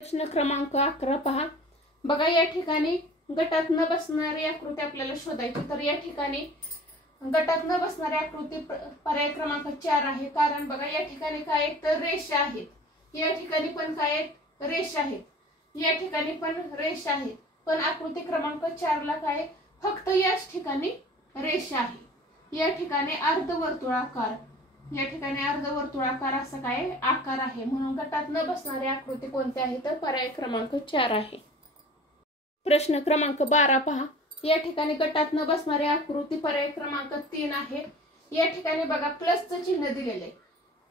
प्रश्न क्रमांक 11 पहा। बघा या ठिकाणी गटात न बसणारी आकृती आपल्याला शोधायची। तर या ठिकाणी गटात न बसणारी आकृती पर्याय क्रमांक 4 आहे। कारण बघा या ठिकाणी काय तर रेषा आहेत, या ठिकाणी पण काय रेषा आहेत, या ठिकाणी पण रेषा आहेत, पण आकृती क्रमांक 4 ला काय फक्त याच ठिकाणी रेषा आहे। या ठिकाणी अर्धवर्तुळाकार, या ठिकाणी अर्धवर्तुळाकार असा काय आकार आहे, म्हणून गटात न बसणारी आकृती कोणती आहे तर पर्याय क्रमांक 4 आहे। प्रश्न क्रमांक 12 पहा। या ठिकाणी गटात न बसणारी आकृती पर्याय क्रमांक 3 आहे। या ठिकाणी बघा प्लसचं चिन्ह दिलेलं आहे,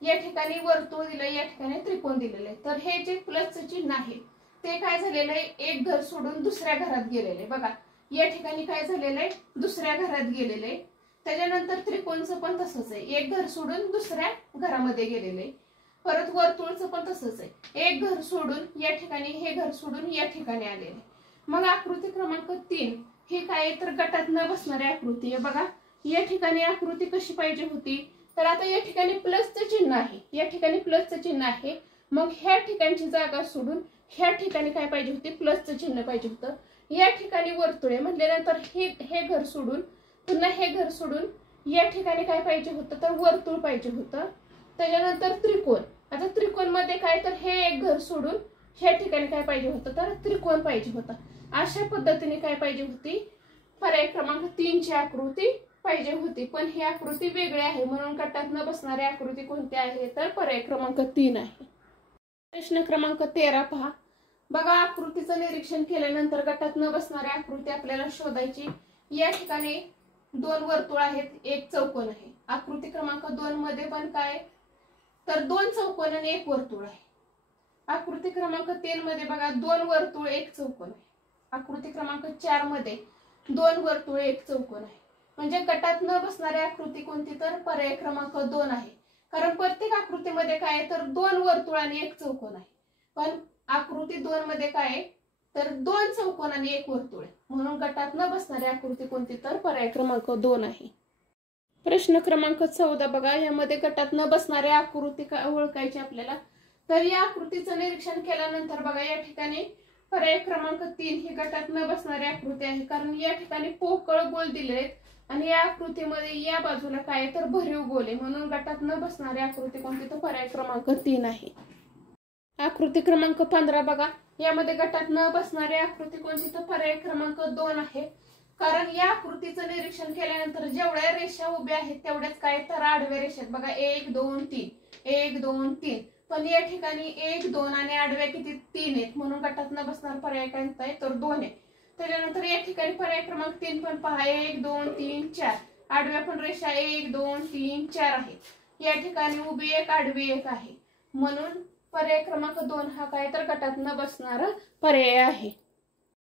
या ठिकाणी वर्तुळ दिलंय, या ठिकाणी त्रिकोण दिलेलं आहे। तर हे जे प्लसचं चिन्ह आहे ते काय झालेलं आहे, एक घर सोडून दुसऱ्या घरात गेलेलं आहे। बघा या ठिकाणी काय झालेलं आहे, दुसऱ्या घरात गेलेलं आहे। त्याच्यानंतर त्रिकोणचं पण तसंच आहे, एक घर सोडून दुसऱ्या घरामध्ये गेलेलं आहे। परत वर्तुळचं पण तसंच आहे, एक घर सोडून या ठिकाणी, हे घर सोडून या ठिकाणी आलेले आहे। मग आकृती क्रमांक 3 ही काय तर गटात न बसणारी आकृती आहे। बघा या ठिकाणी आकृती कशी पाहिजे होती, तर आता या ठिकाणी प्लसचं चिन्ह आहे, या ठिकाणी प्लसचं चिन्ह आहे। मग ह्या ठिकाणची जागा सोडून ह्या ठिकाणी काय पाहिजे होती, प्लसचं चिन्ह पाहिजे होतं। या ठिकाणी वर्तुळ आहे म्हटल्यानंतर हे घर सोडून पुन्हा हे घर सोडून या ठिकाणी काय पाहिजे होतं तर वर्तुळ पाहिजे होतं। त्याच्यानंतर त्रिकोण, आता त्रिकोण मध्ये काय तर हे एक घर सोडून ह्या ठिकाणी काय पाहिजे होतं तर त्रिकोण पाहिजे होता। अशा पद्धतीने काय पाहिजे होती, पर्याय क्रमांक 3 ची आकृती पाहिजे होती, पण ही आकृती वेगळी आहे, म्हणून गटात न बसणारी आकृती कोणती आहे तर पर्याय क्रमांक 3 आहे। प्रश्न क्रमांक 13 पहा। बघा आकृतीचं निरीक्षण केल्यानंतर गटात न बसणारी आकृती आपल्याला शोधायची। या ठिकाणी 2 वर्तुळ आहेत, एक चौकोन आहे। आकृती क्रमांक 2 मध्ये पण काय तर 2 चौकोन आणि 1 वर्तुळ आहे। आकृती क्रमांक 3 मध्ये बघा 2 वर्तुळ 1 चौकोन आहे। आकृती क्रमांक 4 मध्ये 2 वर्तुळ 1 चौकोन आहे। म्हणजे गटात न बसणारी आकृती कोणती तर पर्याय क्रमांक 2 आहे। कारण प्रत्येक आकृतीमध्ये काय तर 2 वर्तुळ आणि 1 चौकोन आहे, पण आकृती 2 मध्ये काय तर 2 चौकोन आणि 1 वर्तुळ आहे, म्हणून गटात न बसणारी आकृती कोणती तर पर्याय क्रमांक 2 आहे। प्रश्न क्रमांक 14 बघा, यामध्ये गटात न बसणारी आकृती ओळखायची आपल्याला। तर या आकृतीचं निरीक्षण केल्यानंतर बघा या ठिकाणी पर्याय क्रमांक 3 ही गटात न बसणारी आकृती आहे। कारण या ठिकाणी पोकळ गोल दिले आहेत आणि या आकृतीमध्ये या बाजूला काय तर भरीव गोल आहे, म्हणून गटात न बसणारी आकृती कोणती तर पर्याय क्रमांक 3 आहे। आकृती क्रमांक 15 बघा, यामध्ये गटात न बसणारी आकृती कोणती तर पर्याय क्रमांक 2 आहे। कारण या आकृतीचं निरीक्षण केल्यानंतर जेवढ्या रेषा उभ्या आहेत तेवढ्याच काय तर आडव्या रेषा आहेत। बघा 1 2 3 1 2 3, पण या ठिकाणी 1 2 आणि आडव्या किती 3 आहेत, म्हणून गटात न बसणारा पर्याय कोणता आहे तर 2 आहे। त्याच्यानंतर या ठिकाणी पर्याय क्रमांक 3 पण पहा 1 2 3 4, आडव्या पण रेषा 1 2 3 4 आहे। या ठिकाणी उभी 1 आडवी 1 आहे, म्हणून पर्याय क्रमांक 2 हा काय तर गटात न बसणारा पर्याय आहे।